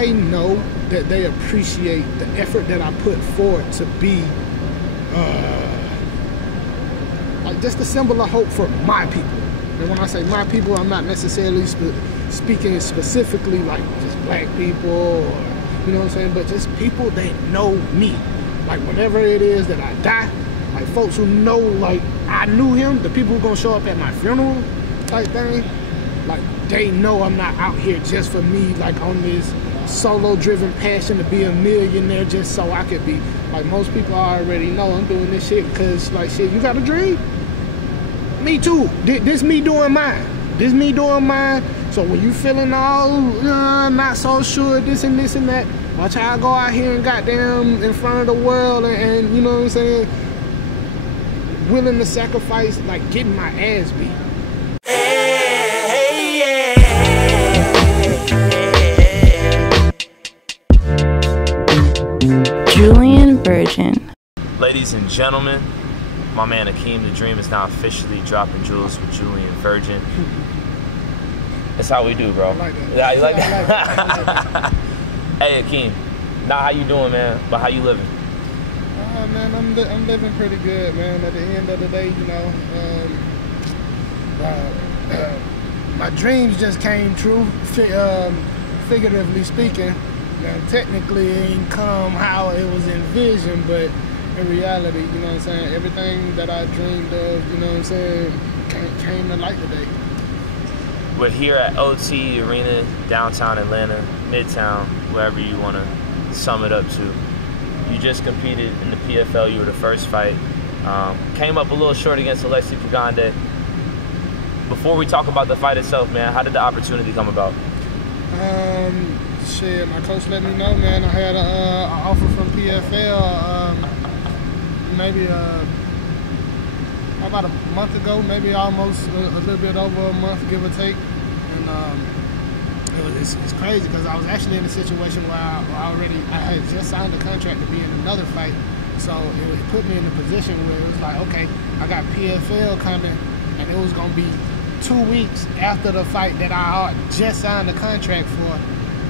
I know that they appreciate the effort that I put forward to be like just a symbol of hope for my people. And when I say my people, I'm not necessarily speaking specifically like just black people or, you know what I'm saying, but just people that know me. Like whenever it is that I die, like folks who know like I knew him, the people who gonna show up at my funeral type thing, like they know I'm not out here just for me, like on this solo driven passion to be a millionaire just so I could be. Like most people already know I'm doing this shit because like shit, you got a dream? Me too. This me doing mine. This me doing mine. So when you feeling all not so sure, this and that, watch how I go out here and goddamn in front of the world and you know what I'm saying, willing to sacrifice, like getting my ass beat. Julien Virgin. Ladies and gentlemen, my man Akeem the Dream is now officially dropping jewels with Julien Virgin. That's how we do, bro. I like that. Yeah, you like that? I like that. Hey Akeem, not how you doing, man, but how you living? Man, I'm living pretty good, man. At the end of the day, you know, my dreams just came true, figuratively speaking. Now, technically, it ain't come how it was envisioned, but in reality, you know what I'm saying, everything that I dreamed of, you know what I'm saying, came to light today. We're here at OT Arena, downtown Atlanta, Midtown, wherever you want to sum it up to. You just competed in the PFL. You were the first fight. Came up a little short against Alexi Pagande. Before we talk about the fight itself, man, how did the opportunity come about? Shit, my coach let me know, man. I had an offer from PFL maybe about a month ago, maybe almost a little bit over a month, give or take. And it's crazy because I was actually in a situation where I had just signed a contract to be in another fight. So it put me in a position where it was like, okay, I got PFL coming, and it was gonna be 2 weeks after the fight that I just signed a contract for.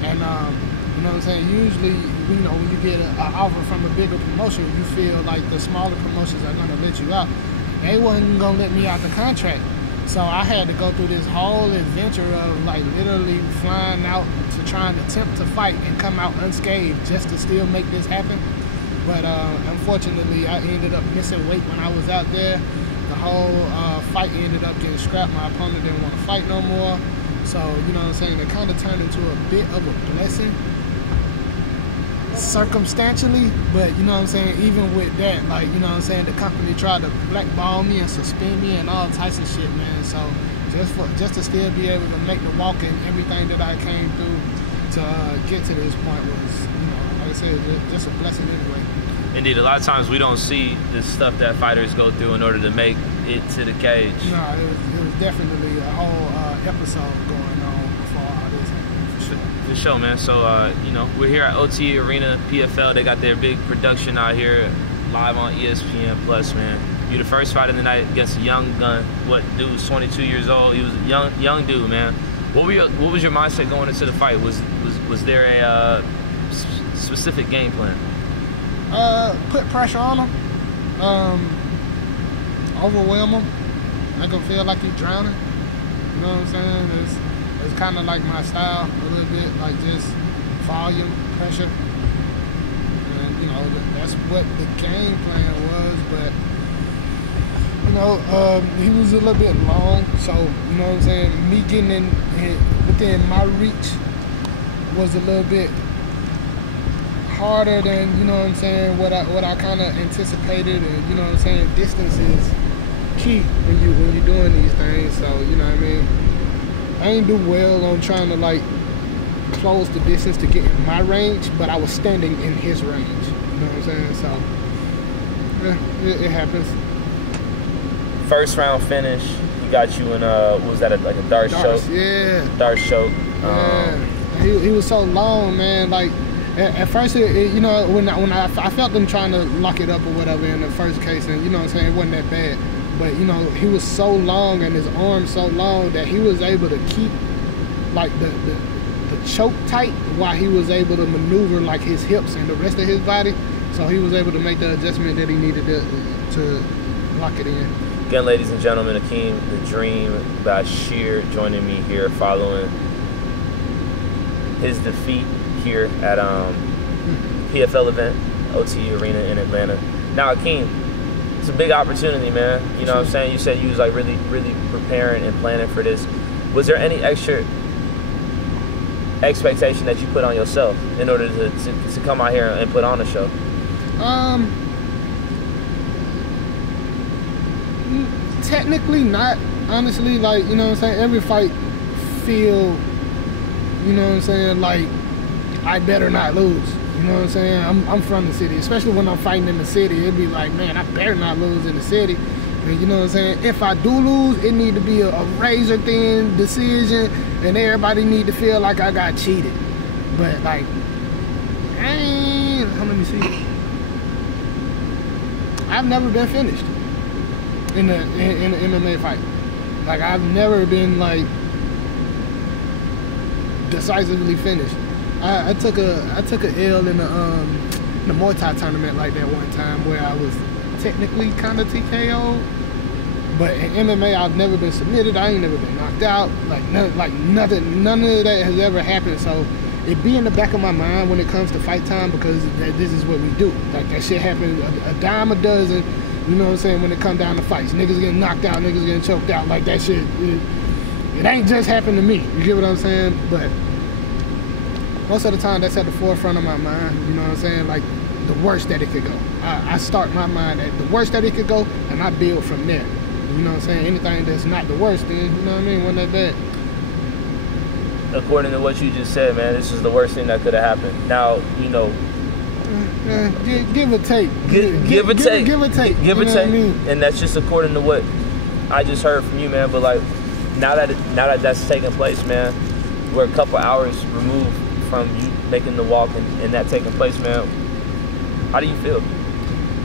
And you know what I'm saying, usually, you know, when you get an offer from a bigger promotion, you feel like the smaller promotions are gonna let you out. They wasn't gonna let me out the contract. So I had to go through this whole adventure of like literally flying out to try and attempt to fight and come out unscathed just to still make this happen. But unfortunately, I ended up missing weight when I was out there. The whole fight ended up getting scrapped. My opponent didn't want to fight no more. So, you know what I'm saying, it kind of turned into a bit of a blessing, circumstantially, but you know what I'm saying, even with that, like, you know what I'm saying, the company tried to blackball me and suspend me and all types of shit, man. So just to still be able to make the walk and everything that I came through to get to this point was, you know, like I said, just a blessing anyway. Indeed, a lot of times we don't see the stuff that fighters go through in order to make it to the cage. No, it was definitely a whole episode going on before all this happened, for sure. For sure, man. So, you know, we're here at OT Arena, PFL. They got their big production out here, live on ESPN Plus, man. You the first fight of the night against a young gun. What, dude's 22 years old. He was a young dude, man. What was your mindset going into the fight? Was there a specific game plan? Put pressure on him, overwhelm him, make him feel like he's drowning. You know what I'm saying? It's kind of like my style a little bit, like just volume, pressure. And, you know, that's what the game plan was, but, you know, he was a little bit long, so, you know what I'm saying, me getting in within my reach was a little bit harder than, you know what I'm saying, what I kind of anticipated. And you know what I'm saying, distance is key when you're doing these things. So, you know what I mean, I ain't do well on trying to like close the distance to get in my range, but I was standing in his range, you know what I'm saying. So yeah, it happens. First round finish, he got you in was that like a dart choke? Yeah, dart choke. Yeah. He was so long, man. Like at first, you know, when I felt them trying to lock it up or whatever in the first case, and you know what I'm saying, it wasn't that bad. But you know, he was so long and his arm so long that he was able to keep like the the choke tight while he was able to maneuver like his hips and the rest of his body. So he was able to make the adjustment that he needed to lock it in. Again, ladies and gentlemen, Akeem, the Dream, Bashir joining me here following his defeat here at PFL event, OT Arena in Atlanta. Now, Akeem, it's a big opportunity, man. You know what I'm saying? You said you was like really preparing and planning for this. Was there any extra expectation that you put on yourself in order to come out here and put on a show? Technically not, honestly. Like, you know what I'm saying, every fight feel, you know what I'm saying, like I better not lose. You know what I'm saying? I'm from the city, especially when I'm fighting in the city. It'd be like, man, I better not lose in the city. And you know what I'm saying? If I do lose, it need to be a razor thin decision, and everybody need to feel like I got cheated. But like, let me see. I've never been finished in an MMA fight. Like, I've never been like decisively finished. I took a L in the Muay Thai tournament like that one time where I was technically kind of TKO'd, but in MMA I've never been submitted. I ain't never been knocked out. Nothing, none of that has ever happened. So it be in the back of my mind when it comes to fight time, because this is what we do. Like, that shit happens a dime a dozen. You know what I'm saying? When it come down to fights, niggas getting knocked out, niggas getting choked out. Like, that shit, it ain't just happened to me. You get what I'm saying? But most of the time, that's at the forefront of my mind. You know what I'm saying? Like, the worst that it could go. I start my mind at the worst that it could go, and I build from there. You know what I'm saying? Anything that's not the worst, then, you know what I mean, wasn't that bad. According to what you just said, man, this is the worst thing that could have happened. Now, you know, give or take. Give or take. Give or take. Give or take. I mean? And that's just according to what I just heard from you, man. But like, now that that's taking place, man, we're a couple hours removed from you making the walk and that taking place, man. How do you feel?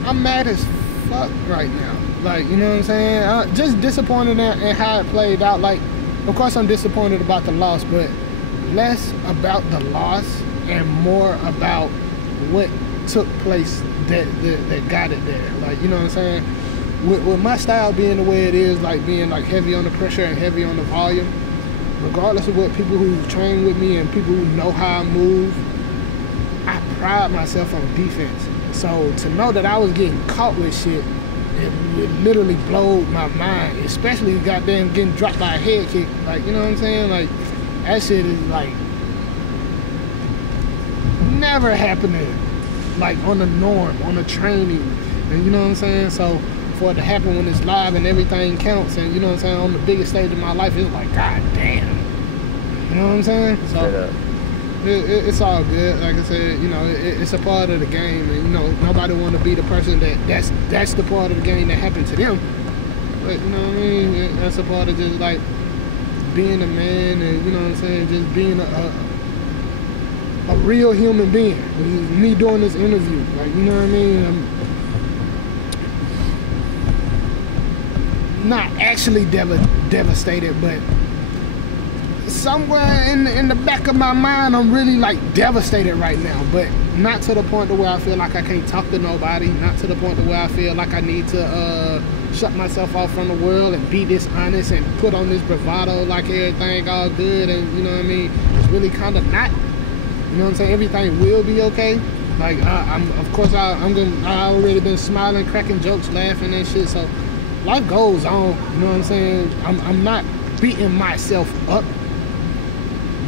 I'm mad as fuck right now. Like, you know what I'm saying? Just disappointed in how it played out. Like, of course I'm disappointed about the loss, but less about the loss and more about what took place that got it there. Like, you know what I'm saying? With my style being the way it is, like being like heavy on the pressure and heavy on the volume, regardless of what people who train with me and people who know how I move, I pride myself on defense. So to know that I was getting caught with shit, it literally blowed my mind, especially goddamn getting dropped by a head kick. Like, you know what I'm saying? Like, that shit is like never happening, like on the norm, on the training. And you know what I'm saying? So for it to happen when it's live and everything counts, and you know what I'm saying, on the biggest stage of my life, it's like, god damn. You know what I'm saying? So it's all good. Like I said, you know, it's a part of the game, and you know, nobody want to be the person that's the part of the game that happened to them. But you know what I mean? That's a part of just like being a man, and you know what I'm saying, just being a real human being. Me doing this interview, like, you know what I mean? I'm not actually devastated, but somewhere in the back of my mind, I'm really like devastated right now, but not to the point to where I feel like I can't talk to nobody, not to the point to where I feel like I need to shut myself off from the world and be dishonest and put on this bravado like everything all good, and you know what I mean, it's really kind of not. You know what I'm saying? Everything will be okay. Like, of course I already been smiling, cracking jokes, laughing and shit, so life goes on. You know what I'm saying? I'm not beating myself up,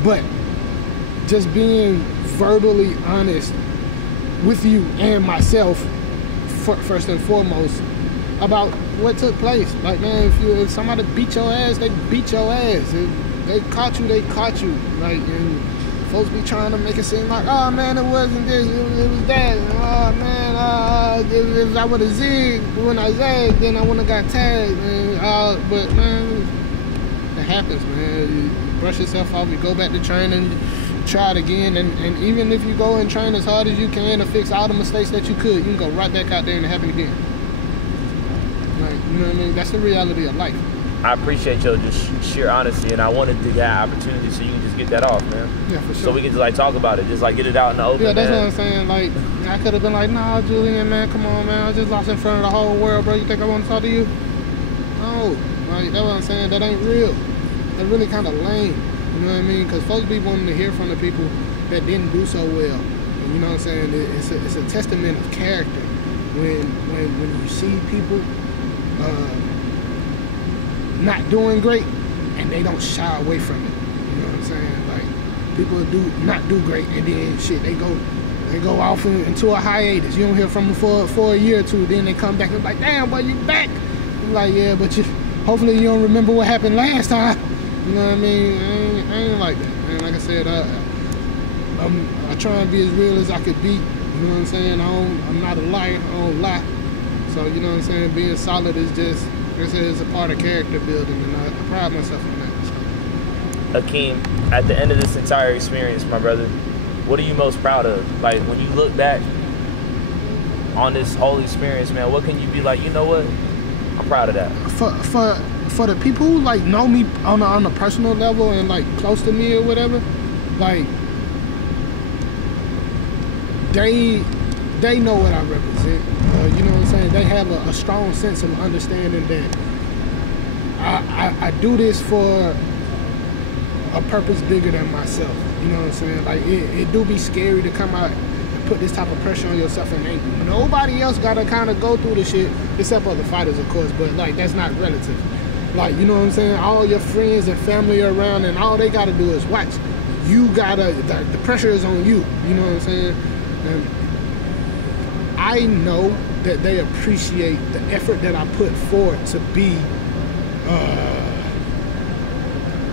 but just being verbally honest with you and myself, first and foremost, about what took place. Like, man, if somebody beat your ass, they beat your ass. If they caught you, they caught you. Like, and folks be trying to make it seem like, oh man, it wasn't this, it was that. Oh man, if I would have zigged when I zagged, then I wouldn't have got tagged. Man. But man, it happens, man. You brush yourself off, you go back to training, try it again, and even if you go and train as hard as you can to fix all the mistakes that you could, you can go right back out there and it happen again. Like, you know what I mean? That's the reality of life. I appreciate your just sheer honesty, and I wanted to get that opportunity so you can just get that off, man. Yeah, for sure. So we can just like talk about it, just like get it out in the open. Yeah, that's man. what I'm saying. Like, I could have been like, nah, Julien, man, come on, man. I just lost in front of the whole world, bro. You think I want to talk to you? No, like, that's what I'm saying. That ain't real. That's really kind of lame. You know what I mean? Because folks be wanting to hear from the people that didn't do so well. And you know what I'm saying? It's a testament of character when you see people not doing great and they don't shy away from it. You know what I'm saying? Like, people do not do great and then shit, they go off into a hiatus. You don't hear from them for a year or two, then they come back and like, damn, boy, you back. I'm like, yeah, but hopefully you don't remember what happened last time. You know what I mean? I ain't like that, man. Like I said, I try and be as real as I could be. You know what I'm saying? I'm not a liar. I don't lie. So, you know what I'm saying? Being solid is just, like I said, it's a part of character building, and I pride myself on that. So. Akeem, at the end of this entire experience, my brother, what are you most proud of? Like, when you look back on this whole experience, man, what can you be like, you know what? I'm proud of that. For the people who like know me on a personal level and like close to me or whatever, like they know what I represent. You know what I'm saying? They have a strong sense of understanding that I do this for a purpose bigger than myself. You know what I'm saying? Like it do be scary to come out and put this type of pressure on yourself, and ain't nobody else gotta kind of go through the shit except other fighters, of course. But like that's not relative. Like, you know what I'm saying? All your friends and family are around, and all they gotta do is watch. You gotta, the pressure is on you. You know what I'm saying? And I know that they appreciate the effort that I put forward to be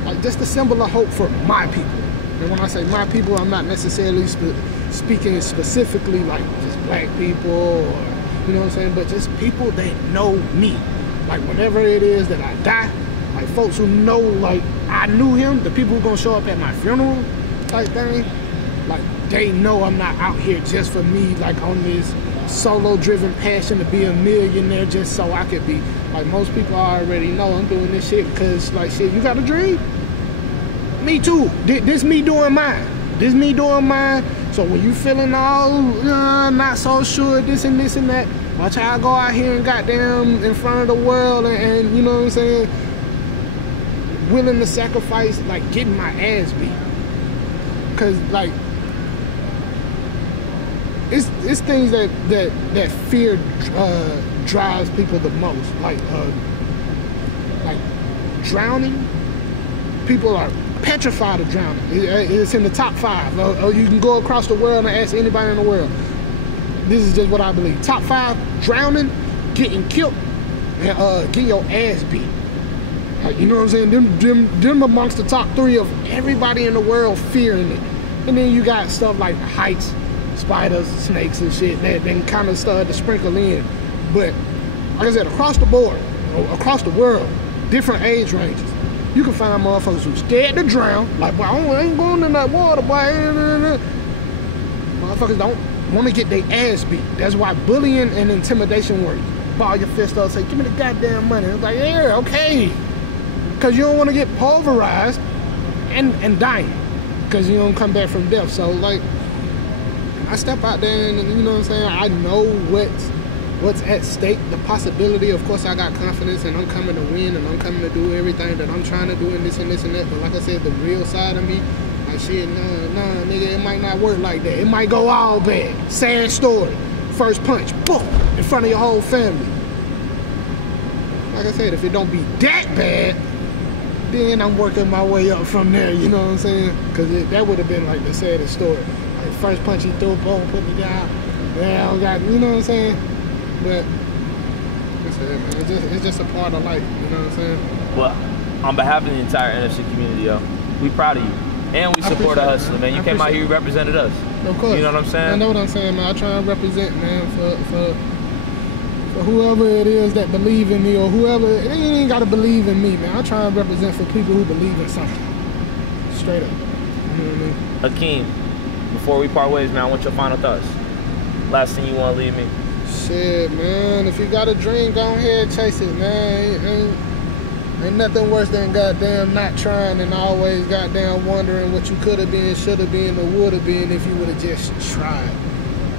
like just a symbol of hope for my people. And when I say my people, I'm not necessarily speaking specifically like just black people or, you know what I'm saying, but just people that know me. Like whenever it is that I die, like folks who know like I knew him, the people who gonna show up at my funeral type thing, like they know I'm not out here just for me, like on this solo driven passion to be a millionaire just so I could be. Like most people already know I'm doing this shit because like shit, you got a dream? Me too. This me doing mine. This me doing mine. So when you feeling all not so sure, this and that, watch how I go out here and goddamn in front of the world and you know what I'm saying, willing to sacrifice, like getting my ass beat. Cause like it's things that fear drives people the most. Like drowning. People are petrified of drowning. It's in the top 5. Or you can go across the world and ask anybody in the world. This is just what I believe. Top 5, drowning, getting killed, and getting your ass beat. Like, you know what I'm saying? Them amongst the top 3 of everybody in the world fearing it. And then you got stuff like heights, spiders, snakes and shit that then kind of started to sprinkle in. But like I said, across the board, across the world, different age ranges, you can find motherfuckers who's scared to drown. Like, boy, I ain't going in that water, boy. Motherfuckers don't want to get their ass beat. That's why bullying and intimidation work. Ball your fist up, say, give me the goddamn money. It's like, yeah, okay. Because you don't want to get pulverized and dying. Because you don't come back from death. So, like, I step out there and, you know what I'm saying, I know what's at stake, the possibility. Of course, I got confidence and I'm coming to win and I'm coming to do everything that I'm trying to do and this and that. But like I said, the real side of me, like shit, nah, nigga, it might not work like that. It might go all bad. Sad story. First punch, boom, in front of your whole family. Like I said, if it don't be that bad, then I'm working my way up from there, you know what I'm saying? Because that would have been like the saddest story. Like first punch he threw, boom, put me down. Yeah, I got, you know what I'm saying? But it's just a part of life, you know what I'm saying? Well, on behalf of the entire NFC community, yo, we proud of you. And we support a hustler, man. You came out here, you represented us. Of course. You know what I'm saying? I know what I'm saying, man. I try and represent, man, for whoever it is that believe in me or whoever. They ain't got to believe in me, man. I try and represent for people who believe in something. Straight up. You know what I mean? Akeem, before we part ways, man, I want your final thoughts. Last thing you want to leave me? Shit, man. If you got a dream, go ahead, chase it, man. Ain't nothing worse than goddamn not trying and always goddamn wondering what you could have been, should have been, or would have been if you would have just tried.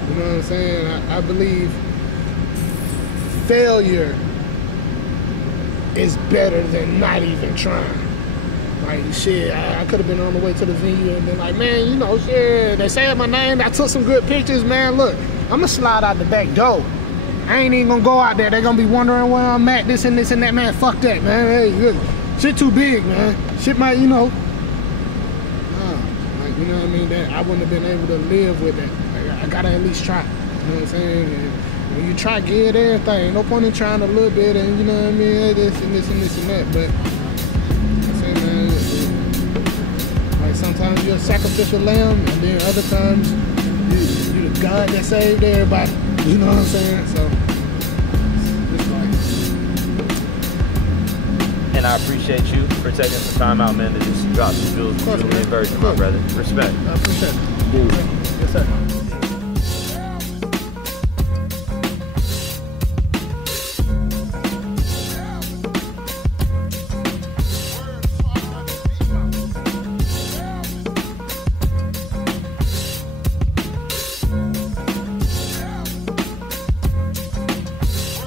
You know what I'm saying? I believe failure is better than not even trying. Like, shit, I could have been on the way to the venue and been like, man, you know, shit, they said my name, I took some good pictures, man, look, I'm gonna slide out the back door. I ain't even gonna go out there, they gonna be wondering where I'm at, this and that, man, fuck that, man, hey, look, shit too big, man, shit might, you know, like, you know what I mean, that I wouldn't have been able to live with that. Like, I gotta at least try, you know what I'm saying, and when you try, get everything, no point in trying a little bit, and you know what I mean, this and this and this and that, but man, like sometimes you're a sacrificial lamb, and then other times you're the God that saved everybody. You know what I'm saying? So it's life. And I appreciate you for taking some time out, man, to just drop some jewels. Julien Virgin, my brother. Respect. I appreciate it.